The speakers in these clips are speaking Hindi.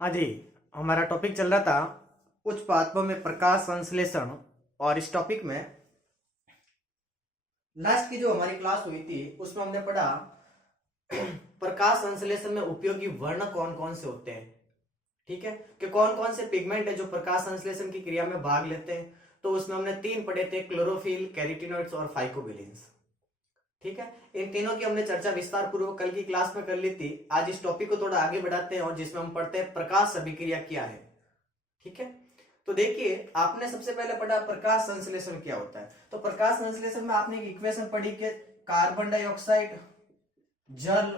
हाँ जी। हमारा टॉपिक चल रहा था उच्च पात्वों में प्रकाश संश्लेषण। और इस टॉपिक में लास्ट की जो हमारी क्लास हुई थी उसमें हमने पढ़ा प्रकाश संश्लेषण में उपयोगी वर्ण कौन कौन से होते हैं। ठीक है, कि कौन कौन से पिगमेंट है जो प्रकाश संश्लेषण की क्रिया में भाग लेते हैं। तो उसमें हमने तीन पढ़े थे, क्लोरोफिल, कैरोटीनॉइड्स और फाइकोबिलिन्स। ठीक है, इन तीनों की हमने चर्चा विस्तार पूर्वक कल की क्लास में कर ली थी। आज इस टॉपिक को थोड़ा आगे बढ़ाते हैं और जिसमें हम पढ़ते हैं प्रकाश अभिक्रिया क्या है। ठीक है, तो देखिए आपने सबसे पहले पढ़ा प्रकाश संश्लेषण क्या होता है। तो प्रकाश संश्लेषण में आपने एक इक्वेशन पढ़ी कि कार्बन डाइऑक्साइड जल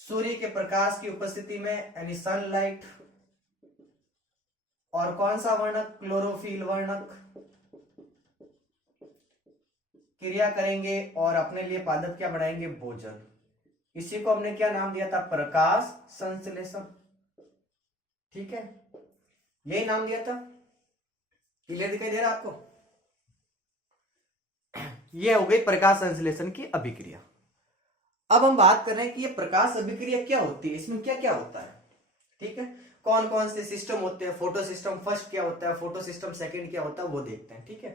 सूर्य के प्रकाश की उपस्थिति में यानी सनलाइट और कौन सा वर्णक क्लोरोफिल वर्णक क्रिया करेंगे और अपने लिए पादप क्या बढ़ाएंगे, भोजन। इसी को हमने क्या नाम दिया था, प्रकाश संश्लेषण। ठीक है, यही नाम दिया था। क्लियर दिखाई दे रहा आपको? यह हो गई प्रकाश संश्लेषण की अभिक्रिया। अब हम बात कर रहे हैं कि ये प्रकाश अभिक्रिया क्या होती है, इसमें क्या क्या होता है। ठीक है, कौन कौन से सिस्टम होते हैं, फोटो सिस्टम फर्स्ट क्या होता है, फोटो सिस्टम सेकंड क्या होता है, वो देखते हैं। ठीक है,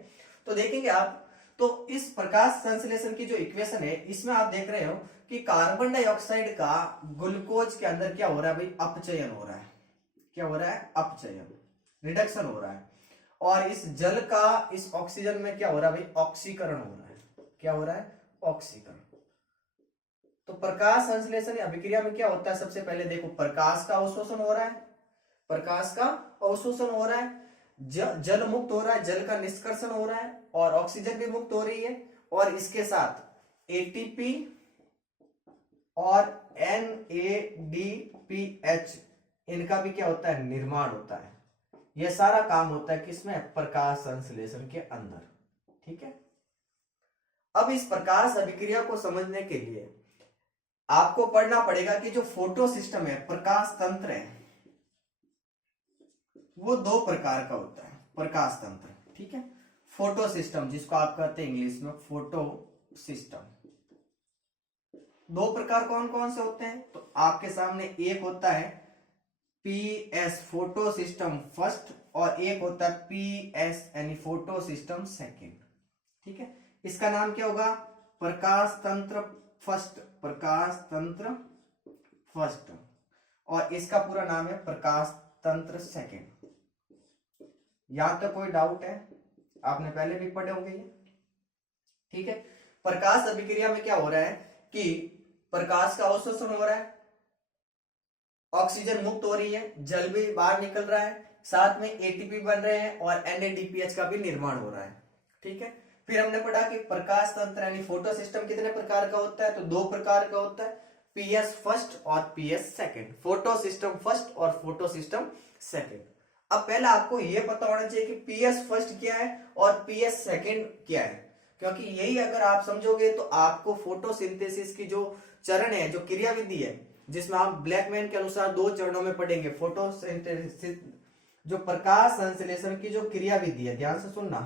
तो देखेंगे आप, तो इस प्रकाश संश्लेषण की जो इक्वेशन है इसमें आप देख रहे हो कि कार्बन डाइऑक्साइड का ग्लूकोज के अंदर क्या हो रहा है भाई, अपचयन हो रहा है। क्या हो रहा है, अपचयन, रिडक्शन हो रहा है। और इस जल का इस ऑक्सीजन में क्या हो रहा है भाई, ऑक्सीकरण हो रहा है। क्या हो रहा है, ऑक्सीकरण। तो प्रकाश संश्लेषण अभिक्रिया में क्या होता है, सबसे पहले देखो प्रकाश का अवशोषण हो रहा है, प्रकाश का अवशोषण हो रहा है, जल मुक्त हो रहा है, जल का निष्कर्षण हो रहा है और ऑक्सीजन भी मुक्त हो रही है। और इसके साथ एटीपी और NADPH इनका भी क्या होता है, निर्माण होता है। यह सारा काम होता है किसमें, प्रकाश संश्लेषण के अंदर। ठीक है, अब इस प्रकाश अभिक्रिया को समझने के लिए आपको पढ़ना पड़ेगा कि जो फोटो सिस्टम है, प्रकाश तंत्र है, वो दो प्रकार का होता है, प्रकाश तंत्र। ठीक है, फोटो सिस्टम जिसको आप कहते हैं इंग्लिश में फोटो सिस्टम। दो प्रकार कौन कौन से होते हैं, तो आपके सामने एक होता है PS फोटो सिस्टम फर्स्ट और एक होता है PS यानी फोटो सिस्टम सेकंड। ठीक है, इसका नाम क्या होगा, प्रकाश तंत्र फर्स्ट, प्रकाश तंत्र फर्स्ट, और इसका पूरा नाम है प्रकाश तंत्र सेकंड। यहां तक कोई डाउट है, आपने पहले भी पढ़े होंगे ये। ठीक है, प्रकाश अभिक्रिया में क्या हो रहा है कि प्रकाश का अवशोषण हो रहा है, ऑक्सीजन मुक्त हो रही है, जल भी बाहर निकल रहा है, साथ में एटीपी बन रहे हैं और NADPH का भी निर्माण हो रहा है। ठीक है, फिर हमने पढ़ा कि प्रकाश तंत्र यानी फोटो सिस्टम कितने प्रकार का होता है, तो दो प्रकार का होता है, PS फर्स्ट और PS second, photo system first और फोटो सिस्टम सेकंड। अब पहला आपको यह पता होना चाहिए कि PS फर्स्ट क्या है और PS सेकंड क्या है, क्योंकि यही अगर आप समझोगे तो आपको फोटोसिंथेसिस की जो चरण है, जो क्रियाविधि है, जिसमें आप ब्लैकमैन के अनुसार दो चरणों में पढ़ेंगे, फोटोसिंथेसिस जो प्रकाश संश्लेषण की जो क्रियाविधि है, ध्यान से सुनना,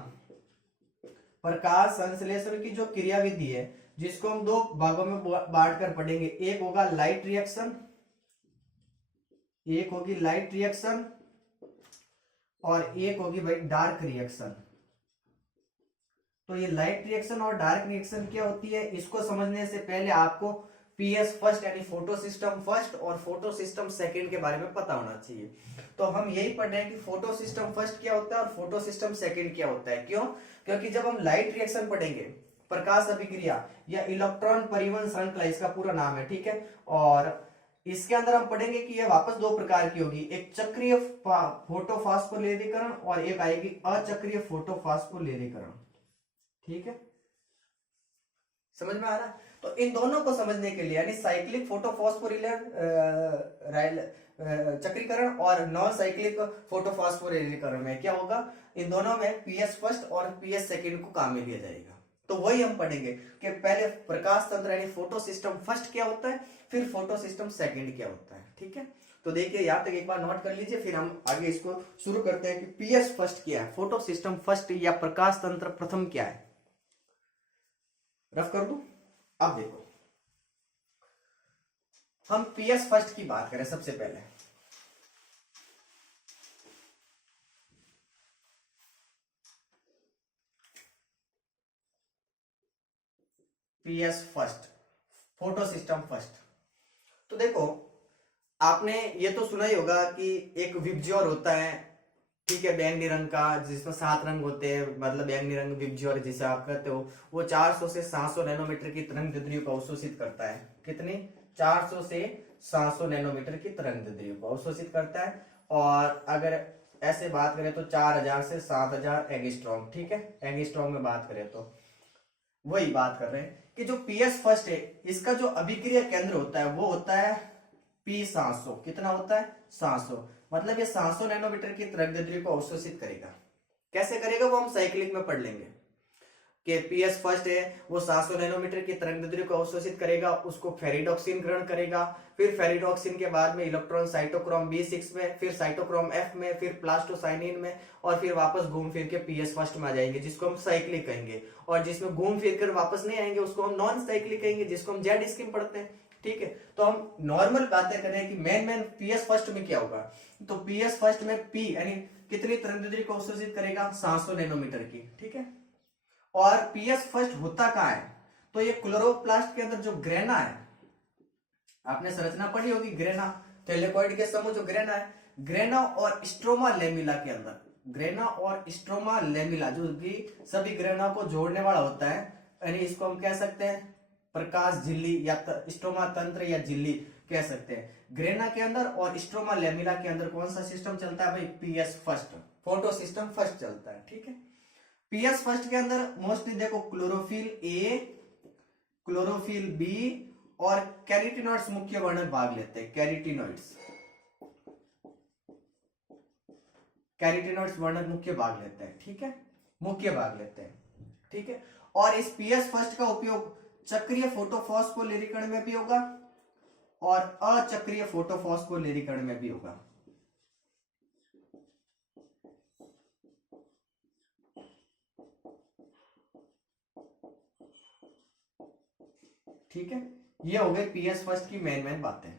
प्रकाश संश्लेषण की जो क्रियाविधि है जिसको हम दो भागों में बांट कर पढ़ेंगे, एक होगा लाइट रिएक्शन, एक होगी लाइट रिएक्शन और एक होगी भाई डार्क रिएक्शन। तो ये लाइट रिएक्शन और डार्क रिएक्शन क्या होती है, इसको समझने से पहले आपको PS फर्स्ट यानी फोटो सिस्टम फर्स्ट और फोटो सिस्टम सेकंड के बारे में पता होना चाहिए। तो हम यही पढ़ रहे हैं कि फोटो सिस्टम फर्स्ट क्या होता है और फोटो सिस्टम सेकंड क्या होता है। क्यों, क्योंकि जब हम लाइट रिएक्शन पढ़ेंगे, प्रकाश अभिक्रिया या इलेक्ट्रॉन परिवहन श्रृंखला इसका पूरा नाम है। ठीक है, और इसके अंदर हम पढ़ेंगे कि यह वापस दो प्रकार की होगी, एक चक्रीय फोटोफॉस्फोरिलीकरण और एक आएगी अचक्रीय फोटोफॉस्फोरिलीकरण। ठीक है, समझ में आ रहा है? तो इन दोनों को समझने के लिए यानी साइक्लिक चक्रीकरण और नॉन साइक्लिक फोटोफॉस्फोरिलीकरण में क्या होगा, इन दोनों में PS फर्स्ट और PS सेकंड को काम में लिया जाएगा। तो वही हम पढ़ेंगे कि पहले प्रकाश तंत्र यानी फोटो सिस्टम फर्स्ट क्या होता है, फिर फोटो सिस्टम सेकंड क्या होता है। ठीक है, तो देखिए यहां तक एक बार नोट कर लीजिए, फिर हम आगे इसको शुरू करते हैं कि PS फर्स्ट क्या है, फोटो सिस्टम फर्स्ट या प्रकाश तंत्र प्रथम क्या है। रफ कर दूं, अब देखो हम पीएस फर्स्ट की बात करें सबसे पहले। PS first, photo system first. तो देखो, आपने ये तो सुना ही होगा कि एक विबज्योर होता है, ठीक है, बैंगनी रंग का, जिसमें 7 रंग होते हैं, मतलब बैंगनी रंग विबज्योर जिसे आप कहते हो, वो 400 से 700 नैनोमीटर की तरंग दैर्ध्य को अवशोषित करता है। कितनी? 400 से 700 नैनोमीटर की तरंग दैर्ध्य को अवशोषित करता है। और अगर ऐसे बात करें तो 4000 से 7000 एंगस्ट्रॉम, ठीक है, एंगस्ट्रॉम में बात करें तो वही बात कर रहे हैं कि जो पीएस फर्स्ट है, इसका जो अभिक्रिया केंद्र होता है वो होता है पी 700। कितना होता है? 700। मतलब ये 700 नैनोमीटर की तरंगदैर्ध्य को अवशोषित करेगा। कैसे करेगा वो हम साइक्लिक में पढ़ लेंगे कि पीएस फर्स्ट है वो 700 नैनोमीटर की तरंगदैर्ध्य को अवशोषित करेगा, उसको फेरिडोक्सिन ग्रहण करेगा, फिर फेरिडोक्सिन के बाद में इलेक्ट्रॉन साइटोक्रोम B6 में, फिर साइटोक्रोम F में, फिर प्लास्टोसाइनिन में, और फिर वापस घूम फिर के पीएस फर्स्ट में आ जाएंगे, जिसको हम साइक्लिक कहेंगे। और जिसमें घूम फिर कर वापस नहीं आएंगे उसको हम नॉन साइक्लिक कहेंगे, जिसको हम जेड स्कीम पढ़ते हैं। ठीक है, तो हम नॉर्मल बातें करें कि मेन पीएस फर्स्ट में क्या होगा, तो पीएस फर्स्ट में पी यानी कितनी तरंगदैर्ध्य को अवशोषित करेगा? 700 नैनोमीटर की। ठीक है, और पीएस फर्स्ट होता कहां है? तो ये क्लोरोप्लास्ट के अंदर जो ग्रेना है, आपने संरचना पढ़ी होगी, ग्रेना थैलेकॉइड के समूह जो ग्रेना है, ग्रेना और स्ट्रोमा लेमिला के अंदर, ग्रेना और स्ट्रोमा लेमिला जो कि सभी ग्रेना को जोड़ने वाला होता है, यानी इसको हम कह सकते हैं प्रकाश झिल्ली या स्ट्रोमा तंत्र या झिल्ली कह सकते हैं। ग्रेना के अंदर और स्ट्रोमा लेमिला के अंदर कौन सा सिस्टम चलता है भाई? PS first, photo system first चलता है। ठीक है, पीएस फर्स्ट के अंदर मोस्टली देखो क्लोरोफिल ए, क्लोरोफिल बी और कैरोटीनॉइड्स मुख्य वर्णक भाग लेते हैं। कैरोटीनॉइड्स वर्णक मुख्य भाग लेते हैं। ठीक है, मुख्य भाग लेते हैं। ठीक है, और इस पीएस फर्स्ट का उपयोग चक्रीय फोटोफॉस्फोलिरिकरण में भी होगा और अचक्रीय फोटोफॉस्फोलिरिकरण में भी होगा। ठीक है, ये हो गए पीएस फर्स्ट की मेन बातें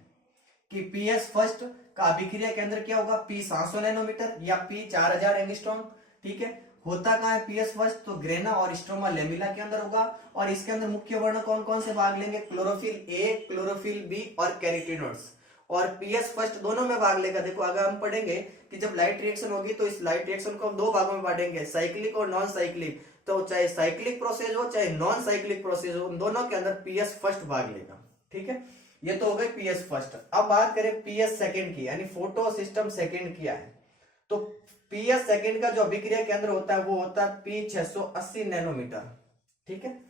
कि पीएस फर्स्ट का अभिक्रिया केंद्र क्या होगा? पी 700 नैनोमीटर या पी 4000 एंगस्ट्रॉम। ठीक है, होता कहां है पीएस फर्स्ट? तो ग्रेना और स्ट्रोमा लेमिला के अंदर होगा, और इसके अंदर मुख्य वर्ण कौन कौन से भाग लेंगे? क्लोरोफिल ए, क्लोरोफिल बी और कैरोटीनॉइड्स। और पीएस फर्स्ट दोनों में भाग लेगा। देखो, अगर हम पढ़ेंगे कि जब लाइट रिएक्शन होगी तो इस लाइट रिएक्शन को हम 2 भागों में बांटेंगे, साइक्लिक और नॉन साइक्लिक। तो चाहे साइक्लिक प्रोसेस हो चाहे नॉन साइक्लिक प्रोसेस हो, उन दोनों के अंदर पीएस फर्स्ट भाग लेगा। ठीक है, ये तो हो गई पीएस फर्स्ट। अब बात करें पीएस सेकंड की, यानी फोटो सिस्टम सेकंड क्या है? तो पीएस सेकंड का जो अभिक्रिया केंद्र होता है वो होता है पी 680 नैनोमीटर। ठीक है,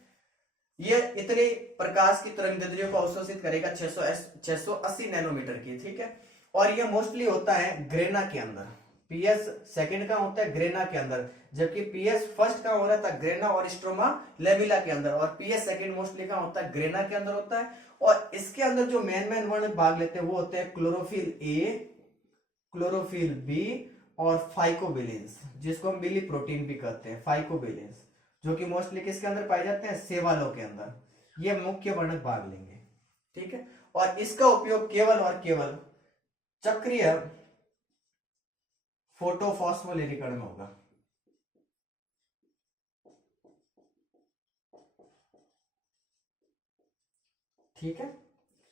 ये इतने प्रकाश की तरंगदैर्ध्य को अवशोषित करेगा 680 नैनोमीटर की। ठीक है, और ये मोस्टली होता है ग्रेना के अंदर। पीएस सेकंड का होता है ग्रेना के अंदर, जबकि पीएस फर्स्ट का हो रहा था ग्रेना और स्ट्रोमा लेमिला के अंदर, और पीएस सेकंड मोस्टली का होता है ग्रेना के अंदर होता है। और इसके अंदर जो मेन वर्ण भाग लेते हैं वो होते हैं क्लोरोफिल ए, क्लोरोफिल बी और फाइकोबिलिन्स, जिसको हम बिली प्रोटीन भी कहते हैं, फाइकोबिलिन्स, जो कि मोस्टली किसके अंदर पाए जाते हैं? सेवालों के अंदर। ये मुख्य वर्णक भाग लेंगे। ठीक है, और इसका उपयोग केवल और केवल चक्रीय फोटोफॉस्फोलिरिकरण में होगा। ठीक है,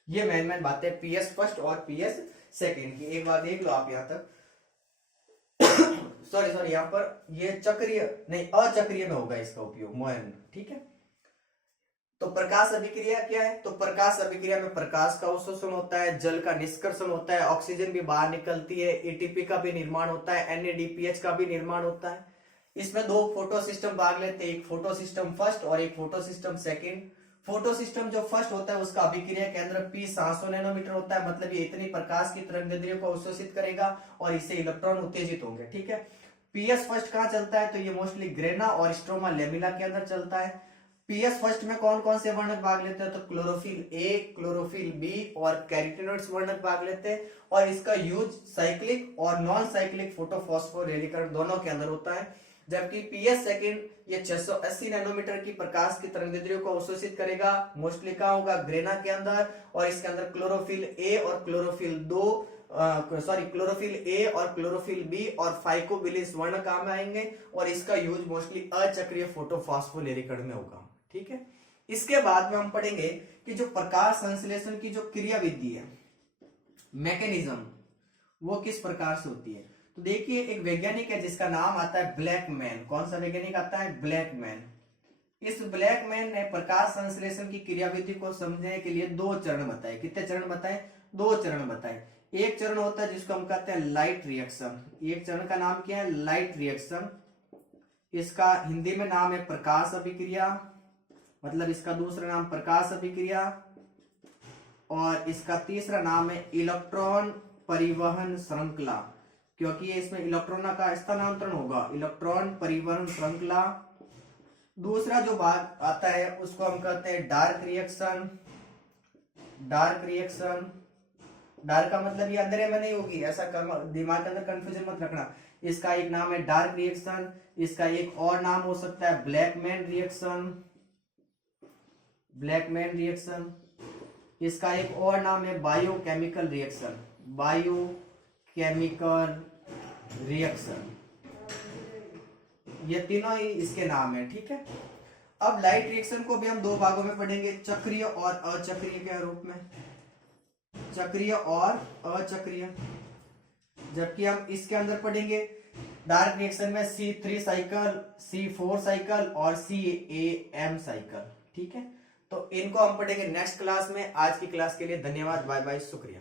ये मेन बातें पीएस फर्स्ट और पीएस सेकंड की। एक बार देख लो आप यहां तक सॉरी यहां पर ये चक्रीय नहीं अचक्रीय में होगा इसका उपयोग मोहन। ठीक है, तो प्रकाश अभिक्रिया क्या है? तो प्रकाश अभिक्रिया में प्रकाश का अवशोषण होता है, जल का निष्कर्षण होता है, ऑक्सीजन भी बाहर निकलती है, एटीपी का भी निर्माण होता है, NADPH का भी निर्माण होता है। इसमें 2 फोटो सिस्टम भाग लेते हैं, एक फोटो सिस्टम फर्स्ट और एक photo system second. Photo system जो फर्स्ट होता है उसका अभिक्रिया केंद्र पी 700 नैनोमीटर होता है, मतलब ये इतनी प्रकाश की तरंगदैर्ध्य को अवशोषित करेगा और इससे इलेक्ट्रॉन उत्तेजित होंगे। ठीक है, पीएस फर्स्ट कहां चलता है? तो ये मोस्टली ग्रेना और स्ट्रोमा लेमिला के अंदर चलता है। पीएस फर्स्ट में कौन कौन से वर्णक भाग लेते हैं? तो क्लोरोफिल ए, क्लोरोफिल बी और कैरोटीनॉइड्स वर्णक भाग लेते हैं, और इसका यूज साइक्लिक और नॉन साइक्लिक फोटोफॉस्फोरिलीकरण दोनों के अंदर होता है। जबकि PS सेकंड ये 680 नैनोमीटर की प्रकाश की तरंगदैर्ध्य को अवशोषित करेगा। मोस्टली कहाँ होगा, ग्रेना के अंदर, और इसके अंदर क्लोरोफिल ए और क्लोरोफिल ए और क्लोरोफिल बी और फाइकोबिलिस वर्ण काम आएंगे, और इसका यूज मोस्टली अचक्रीय फोटोफॉस्फोलिरिकण में होगा। ठीक है, इसके बाद में हम पढ़ेंगे कि जो प्रकाश संश्लेषण की जो क्रियाविधि है, मैकेनिज्म, वो किस प्रकार से होती है। तो देखिए, एक वैज्ञानिक है जिसका नाम आता है ब्लैकमैन। कौन सा वैज्ञानिक आता है, ब्लैकमैन। इस ब्लैकमैन ने प्रकाश संश्लेषण की क्रियाविधि को समझने के लिए 2 चरण बताए। कितने चरण बताए, 2 चरण बताए। एक चरण होता है जिसको हम कहते हैं लाइट रिएक्शन। एक चरण का नाम क्या है, लाइट रिएक्शन। इसका हिंदी में नाम है प्रकाश अभिक्रिया, मतलब इसका दूसरा नाम प्रकाश अभिक्रिया, और इसका तीसरा नाम है इलेक्ट्रॉन परिवहन श्रृंखला, क्योंकि इसमें इलेक्ट्रॉनों का स्थानांतरण होगा, इलेक्ट्रॉन परिवहन श्रृंखला। दूसरा जो भाग आता है उसको हम कहते हैं dark reaction. Dark reaction, dark का मतलब ये अंधेरे में नहीं होगी, ऐसा दिमाग के अंदर कंफ्यूजन मत रखना। इसका एक नाम है डार्क रिएक्शन, इसका एक और नाम हो सकता है ब्लैकमैन रिएक्शन। ब्लैकमैन रिएक्शन, इसका एक और नाम है बायोकेमिकल रिएक्शन। बायोकेमिकल रिएक्शन, ये तीनों ही इसके नाम है। ठीक है, अब लाइट रिएक्शन को भी हम 2 भागों में पढ़ेंगे, चक्रीय और अचक्रीय के रूप में, चक्रीय और अचक्रीय। जबकि हम इसके अंदर पढ़ेंगे डार्क रिएक्शन में C3 साइकिल, C4 साइकिल और CAM साइकिल। ठीक है, तो इनको हम पढ़ेंगे नेक्स्ट क्लास में। आज की क्लास के लिए धन्यवाद, बाय बाय, शुक्रिया।